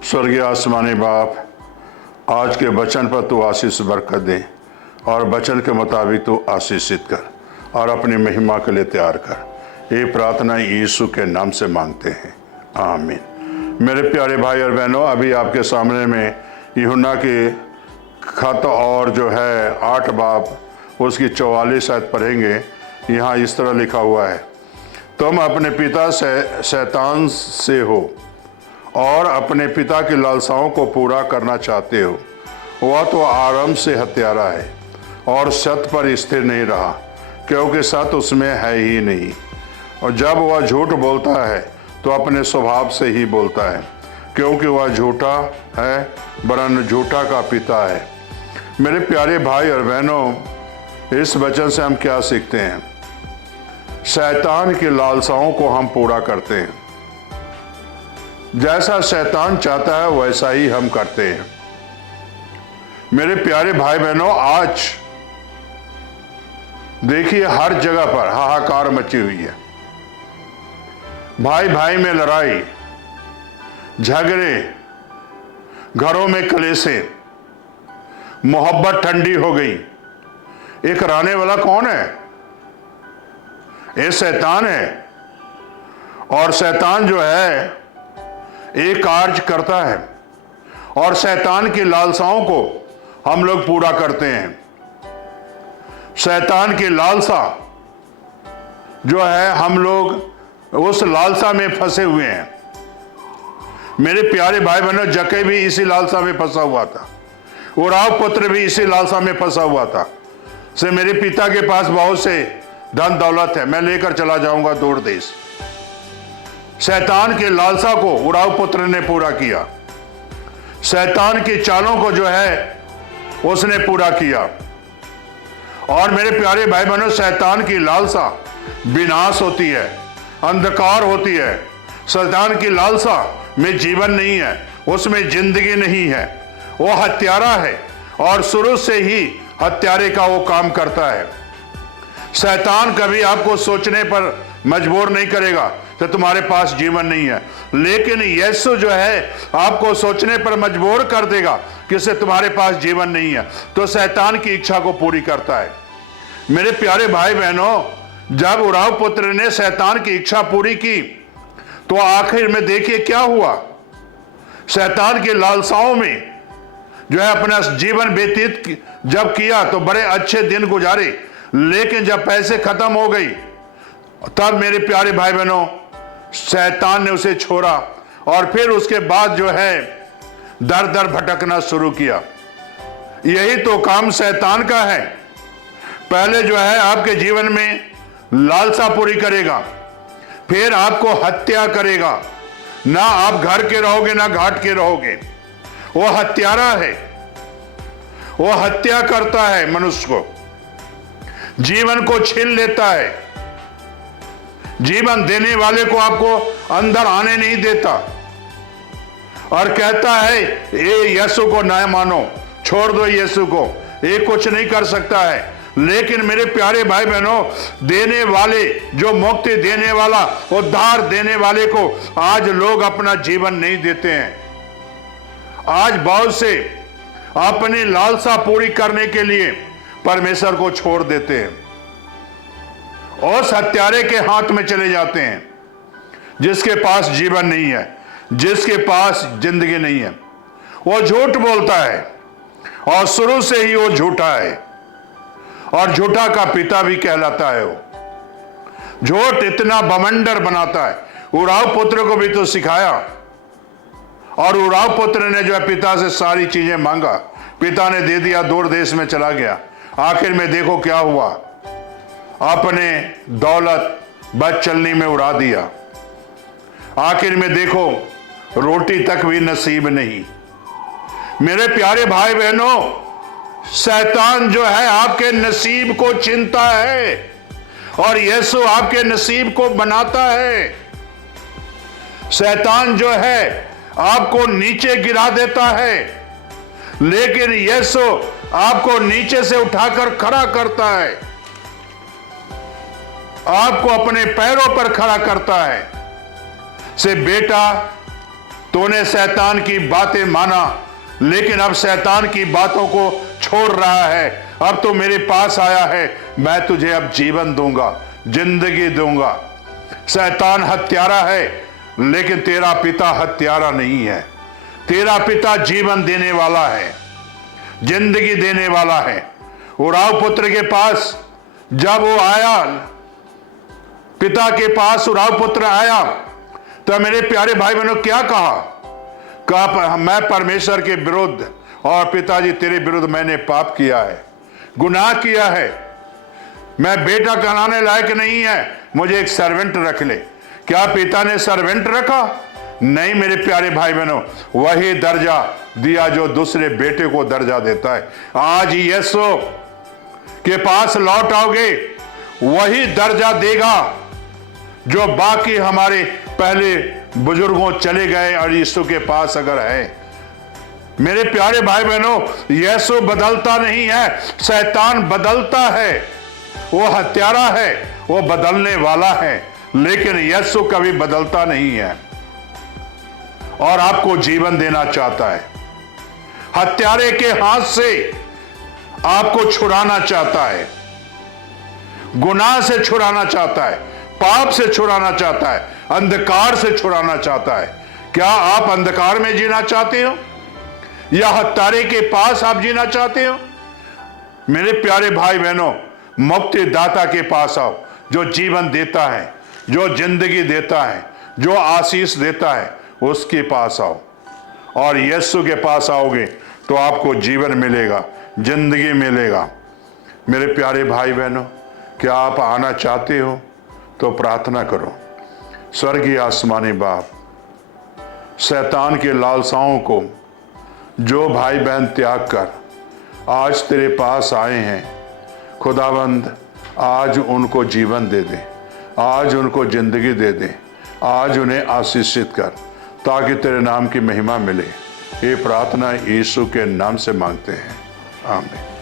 स्वर्गीय आसमानी बाप, आज के वचन पर तू आशीष बरकत दे और वचन के मुताबिक तू आशीषित कर और अपनी महिमा के लिए तैयार कर। ये प्रार्थना यीशु के नाम से मांगते हैं, आमीन। मेरे प्यारे भाई और बहनों, अभी आपके सामने में यूहन्ना की खत और जो है 8 बाब उसकी 44 आयत पढ़ेंगे। यहाँ इस तरह लिखा हुआ है, तुम अपने पिता से शैतान से हो और अपने पिता की लालसाओं को पूरा करना चाहते हो। वह तो आरंभ से हत्यारा है और सत्य पर स्थिर नहीं रहा, क्योंकि सत्य उसमें है ही नहीं। और जब वह झूठ बोलता है तो अपने स्वभाव से ही बोलता है, क्योंकि वह झूठा है, वरन झूठा का पिता है। मेरे प्यारे भाई और बहनों, इस वचन से हम क्या सीखते हैं? शैतान की लालसाओं को हम पूरा करते हैं। जैसा शैतान चाहता है वैसा ही हम करते हैं। मेरे प्यारे भाई बहनों, आज देखिए हर जगह पर हाहाकार मची हुई है। भाई भाई में लड़ाई झगड़े, घरों में कलेशे, मोहब्बत ठंडी हो गई। ये कराने वाला कौन है? ये शैतान है। और शैतान जो है एक कार्य करता है और शैतान की लालसाओं को हम लोग पूरा करते हैं। शैतान की लालसा जो है, हम लोग उस लालसा में फंसे हुए हैं। मेरे प्यारे भाई बहनों, जक्कई भी इसी लालसा में फंसा हुआ था, उराव पुत्र भी इसी लालसा में फंसा हुआ था। से मेरे पिता के पास बहुत से धन दौलत है, मैं लेकर चला जाऊंगा दूर देश। शैतान के लालसा को उराव पुत्र ने पूरा किया। शैतान की चालों को जो है उसने पूरा किया। और मेरे प्यारे भाई बहनों, शैतान की लालसा विनाश होती है, अंधकार होती है। शैतान की लालसा में जीवन नहीं है, उसमें जिंदगी नहीं है। वो हत्यारा है और शुरू से ही हत्यारे का वो काम करता है। शैतान कभी आपको सोचने पर मजबूर नहीं करेगा कि तुम्हारे पास जीवन नहीं है, लेकिन यीशु जो है आपको सोचने पर मजबूर कर देगा कि से तुम्हारे पास जीवन नहीं है, तो शैतान की इच्छा को पूरी करता है। मेरे प्यारे भाई बहनों, जब उराव पुत्र ने शैतान की इच्छा पूरी की तो आखिर में देखिए क्या हुआ। शैतान की लालसाओं में जो है अपना जीवन व्यतीत जब किया तो बड़े अच्छे दिन गुजारे, लेकिन जब पैसे खत्म हो गई तब मेरे प्यारे भाई बहनों शैतान ने उसे छोड़ा और फिर उसके बाद जो है दर दर भटकना शुरू किया। यही तो काम शैतान का है। पहले जो है आपके जीवन में लालसा पूरी करेगा, फिर आपको हत्या करेगा। ना आप घर के रहोगे ना घाट के रहोगे। वो हत्यारा है, वो हत्या करता है, मनुष्य को जीवन को छीन लेता है। जीवन देने वाले को आपको अंदर आने नहीं देता और कहता है ये यीशु को ना मानो, छोड़ दो यीशु को, ये कुछ नहीं कर सकता है। लेकिन मेरे प्यारे भाई बहनों, देने वाले, जो मुक्ति देने वाला, उद्धार देने वाले को आज लोग अपना जीवन नहीं देते हैं। आज बहुत से अपनी लालसा पूरी करने के लिए परमेश्वर को छोड़ देते हैं और हत्यारे के हाथ में चले जाते हैं, जिसके पास जीवन नहीं है, जिसके पास जिंदगी नहीं है। वो झूठ बोलता है और शुरू से ही वो झूठा है और झूठा का पिता भी कहलाता है। वो झूठ इतना बवंडर बनाता है। उराव पुत्र को भी तो सिखाया और उराव पुत्र ने जो है पिता से सारी चीजें मांगा, पिता ने दे दिया, दूर देश में चला गया। आखिर में देखो क्या हुआ, अपने दौलत बद चलनी में उड़ा दिया। आखिर में देखो रोटी तक भी नसीब नहीं। मेरे प्यारे भाई बहनों, शैतान जो है आपके नसीब को छीनता है और यीशु आपके नसीब को बनाता है। शैतान जो है आपको नीचे गिरा देता है, लेकिन यीशु आपको नीचे से उठाकर खड़ा करता है, आपको अपने पैरों पर खड़ा करता है। से बेटा तूने शैतान की बातें माना, लेकिन अब शैतान की बातों को छोड़ रहा है। अब तो मेरे पास आया है, मैं तुझे अब जीवन दूंगा, जिंदगी दूंगा। शैतान हत्यारा है, लेकिन तेरा पिता हत्यारा नहीं है। तेरा पिता जीवन देने वाला है, जिंदगी देने वाला है। उराव पुत्र के पास जब वो आया, पिता के पास उराव पुत्र आया, तो मेरे प्यारे भाई बहनों क्या कहा, मैं परमेश्वर के विरुद्ध और पिताजी तेरे विरुद्ध मैंने पाप किया है, गुनाह किया है, मैं बेटा कहलाने लायक नहीं है, मुझे एक सर्वेंट रख ले। क्या पिता ने सर्वेंट रखा? नहीं मेरे प्यारे भाई बहनों, वही दर्जा दिया जो दूसरे बेटे को दर्जा देता है। आज यीशु के पास लौट आओगे, वही दर्जा देगा जो बाकी हमारे पहले बुजुर्गों चले गए और यीशु के पास अगर है। मेरे प्यारे भाई बहनों, यीशु बदलता नहीं है, शैतान बदलता है। वो हत्यारा है, वो बदलने वाला है, लेकिन यीशु कभी बदलता नहीं है और आपको जीवन देना चाहता है। हत्यारे के हाथ से आपको छुड़ाना चाहता है, गुनाह से छुड़ाना चाहता है, पाप से छुड़ाना चाहता है, अंधकार से छुड़ाना चाहता है। क्या आप अंधकार में जीना चाहते हो या हत्यारे के पास आप जीना चाहते हो? मेरे प्यारे भाई बहनों, मुक्ति दाता के पास आओ, जो जीवन देता है, जो जिंदगी देता है, जो आशीष देता है, उसके पास आओ। और यीशु के पास आओगे तो आपको जीवन मिलेगा, जिंदगी मिलेगा। मेरे प्यारे भाई बहनों, क्या आप आना चाहते हो तो प्रार्थना करो। स्वर्गीय आसमानी बाप, शैतान के लालसाओं को जो भाई बहन त्याग कर आज तेरे पास आए हैं, खुदावंद आज उनको जीवन दे दे, आज उनको जिंदगी दे दे, आज उन्हें आशीषित कर, ताकि तेरे नाम की महिमा मिले। ये प्रार्थना यीशु के नाम से मांगते हैं, आमीन।